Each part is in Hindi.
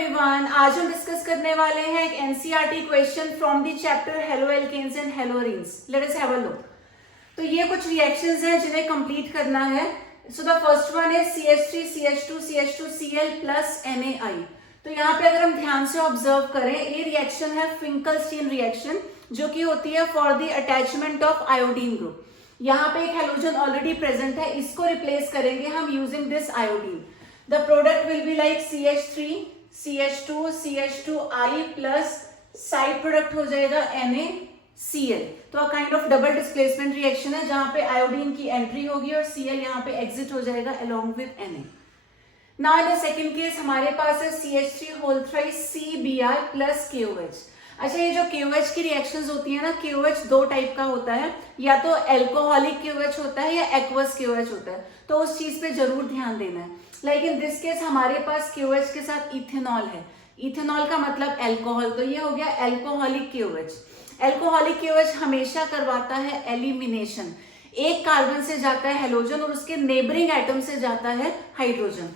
एवरीवन, आज हम डिस्कस करने वाले हैं एक NCERT question from the chapter haloalkanes and haloarenes. Let us have a look. तो ये कुछ रिएक्शंस हैं जिन्हें कंप्लीट करना है। सो द फर्स्ट वन है CH3 CH2 CH2 Cl plus NaI। तो यहाँ पे अगर हम ध्यान से ऑब्जर्व करें, ये रिएक्शन है फिंकलस्टीन रिएक्शन, जो कि होती है for the attachment of iodine group. यहाँ पे एक हेलोजन ऑलरेडी प्रेजेंट है, इसको रिप्लेस करेंगे हम using this iodine. The product will be like CH3 CH2 CH2I plus side product हो जाएगा NaCl। तो a kind of double displacement reaction है जहां पे आयोडीन की एंट्री होगी और Cl यहाँ पे एग्जिट हो जाएगा along with Na। Now in the second case हमारे पास है CH3 whole thrice CBr plus KOH। अच्छा, ये जो KOH की रिएक्शंस होती है ना, KOH दो टाइप का होता है, या तो एल्कोहलिक KOH होता है या एक्वस KOH होता है। तो उस चीज पे जरूर ध्यान देना है। लाइक इन दिस केस हमारे पास KOH के साथ इथेनॉल है। इथेनॉल का मतलब एल्कोहल, तो ये हो गया एल्कोहलिक KOH। एल्कोहलिक KOH हमेशा करवाता है एलिमिनेशन। एक कार्बन से जाता है हेलोजन और उसके नेबरिंग एटम से जाता है हाइड्रोजन।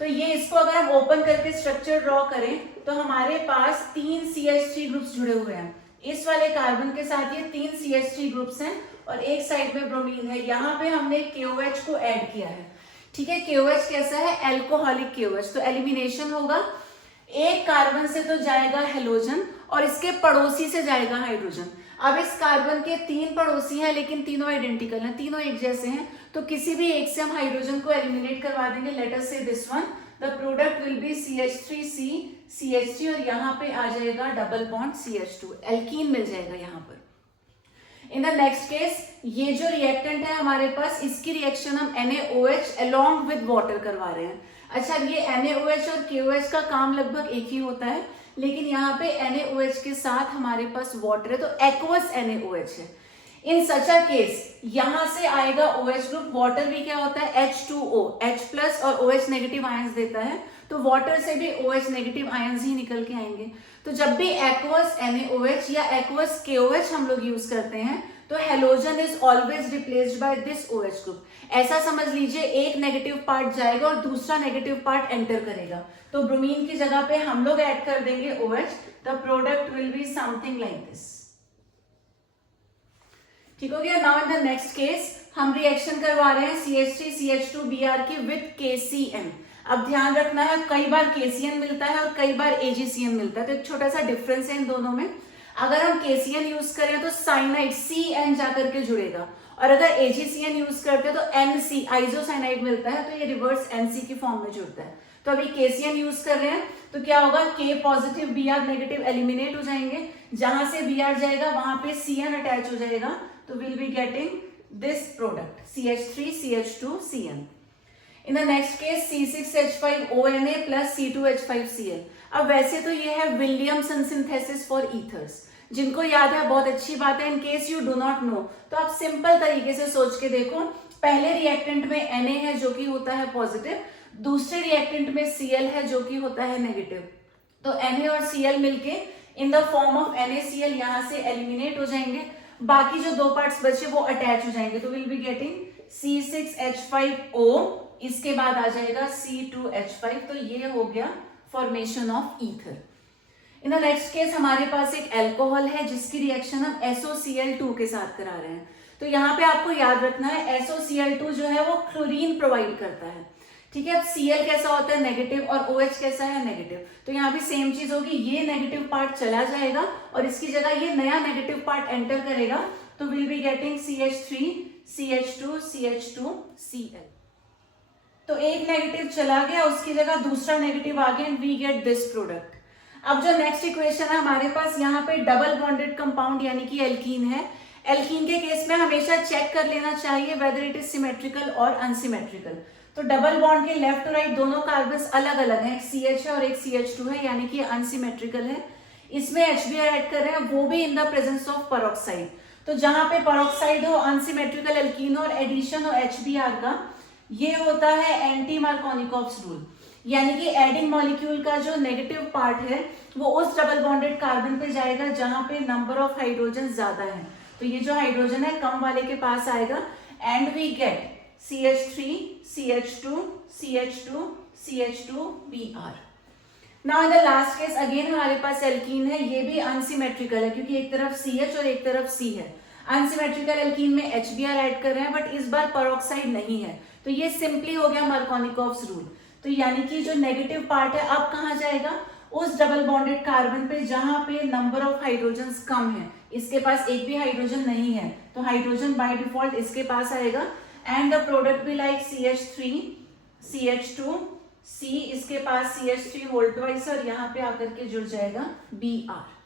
तो ये इसको अगर हम ओपन करके स्ट्रक्चर ड्रॉ करें तो हमारे पास 3 CH3 ग्रुप्स जुड़े हुए हैं। इस वाले कार्बन के साथ ये 3 CH3 ग्रुप्स हैं और एक साइड में ब्रोमीन है। यहाँ पे हमने KOH को ऐड किया है। ठीक है, KOH कैसा है? Alcoholic KOH। तो एलिमिनेशन होगा, एक कार्बन से तो जाएगा हेलोजन और इसके पड़ोसी से जाएगा हाइड्रोजन। अब इस कार्बन के 3 पड़ोसी हैं लेकिन तीनों आइडेंटिकल हैं, तीनों एक जैसे हैं, तो किसी भी एक से हम हाइड्रोजन को एलिमिनेट करवा देंगे। लेट अस से this one, the product will be CH3C CH3 और यहाँ पे आ जाएगा डबल बॉन्ड CH2, एल्कीन मिल जाएगा यहाँ पर। इन द नेक्स्ट केस ये जो रिएक्टेंट है हमारे पास, इसकी रिएक्शन हम NaOH along with वाटर करवा रहे हैं। अच्छा, ये NaOH और KOH का काम लगभग एक ही होता है, लेकिन यहाँ पे NaOH के साथ हमारे पास वाटर है, तो एक्वस NaOH है। इन सच अ केस यहां से आएगा OH ग्रुप। वाटर भी क्या होता है? H2O, H प्लस और OH नेगेटिव आयंस देता है, तो वाटर से भी OH नेगेटिव आयंस ही निकल के आएंगे। तो जब भी एक्वस NaOH या एक्वस KOH हम लोग यूज करते हैं तो halogen is always replaced by this OH group. ऐसा समझ लीजिए, एक नेगेटिव पार्ट जाएगा और दूसरा नेगेटिव पार्ट एंटर करेगा। तो ब्रोमीन की जगह पे हम लोग ऐड कर देंगे OH। The product will be something like this. ठीक हो गया। Now in the next case हम रिएक्शन करवा रहे हैं CH3 CH2 Br की विद KCN। अब ध्यान रखना है, कई बार KCN मिलता है और कई बार AgCN मिलता है, तो एक छोटा सा डिफरेंस है इन दोनों में। अगर हम KCN यूज करें तो साइनाइड CN जाकर के जुड़ेगा, और अगर AgCN यूज करते हैं तो NC आइसोसाइनाइड मिलता है, तो ये रिवर्स NC की फॉर्म में जुड़ता है। तो अभी KCN यूज कर रहे हैं तो क्या होगा? K positive Br negative eliminate हो जाएंगे, जहां से Br जाएगा वहां पे CN अटैच हो जाएगा, तो will be getting this product CH3 CH2 CN। In the next case C6H5ONa plus C2H5Cl। अब वैसे तो ये है विलियमसन सिंथेसिस फॉर ईथर्स, जिनको याद है बहुत अच्छी बात है। In case you do not know तो आप सिंपल तरीके से सोच के देखो, पहले रिएक्टेंट में Na है जो कि होता है पॉजिटिव, दूसरे रिएक्टेंट में Cl है जो कि होता है नेगेटिव। तो Na और Cl मिलके in the form of NaCl यहाँ से एलिमिनेट हो जाएंगे, बाकी जो दो पार्ट्स बचे वो अटैच हो जाएंगे, तो विल बी गेटिंग C6H5O, इसके बाद आ जाएगा C2H5। तो ये हो गया formation of ether. In the next case हमारे पास एक अल्कोहल है जिसकी रिएक्शन हम SOCl2 के साथ करा रहे हैं। तो यहाँ पे आपको याद रखना है, SOCl2 जो है वो क्लोरीन प्रोवाइड करता है। ठीक है, अब Cl कैसा होता है? नेगेटिव, और OH कैसा है? नेगेटिव। तो यहाँ भी सेम चीज होगी, ये नेगेटिव पार्ट चला जाएगा और इसकी जगह ये नया नेगेटिव पार्ट एंटर करेगा, तो will be getting CH3 CH2 CH2 Cl। तो एक नेगेटिव चला गया, उसकी जगह दूसरा नेगेटिव आ गया, and we get this product. अब जो नेक्स्ट इक्वेशन है हमारे पास, यहाँ पे डबल बॉन्डेड कंपाउंड यानी कि एल्कीन है। एल्कीन के केस में हमेशा चेक कर लेना चाहिए वेदर इट इज सिमेट्रिकल और अनसिमेट्रिकल। तो डबल बॉन्ड के लेफ्ट और राइट दोनों कार्बन्स अलग अलग हैं, एक CH है और एक CH2 है, यानी कि अनसिमेट्रिकल है। इसमें HBr ऐड कर रहे हैं, वो भी in the presence of peroxide. तो जहां पे पेरोक्साइड हो, अनसिमेट्रिकल एल्कीन और एडिशन हो HBr का, ये होता है एंटी मार्कोनिकॉफ्स रूल, यानी कि एडिंग मॉलिक्यूल का जो नेगेटिव पार्ट है वो उस डबल बॉन्डेड कार्बन पे जाएगा जहां पे नंबर ऑफ हाइड्रोजन ज्यादा है। तो ये जो हाइड्रोजन है कम वाले के पास आएगा, and we get CH3 CH2 CH2 CH2 Br। Now in the last case again हमारे पास एल्कीन है, ये भी अनसिमेट्रिकल है क्योंकि एक तरफ CH और एक तरफ C है। अनसिमेट्रिकल एल्कीन में HBr ऐड कर रहे हैं, बट इस बार पेरोक्साइड नहीं है, तो ये सिंपली हो गया मार्कोनिकॉफ्स रूल। तो यानी कि जो नेगेटिव पार्ट है अब कहाँ जाएगा, उस डबल बॉन्डेड कार्बन पे जहां पे नंबर ऑफ हाइड्रोजन कम है, इसके पास एक भी हाइड्रोजन नहीं है, तो हाइड्रोजन बाय डिफॉल्ट इसके पास आएगा। एंड द प्रोडक्ट भी लाइक CH3 CH2 C, इसके पास CH3 वोल्टवाइस और यहाँ पे आकर के जुड़ जाएगा Br।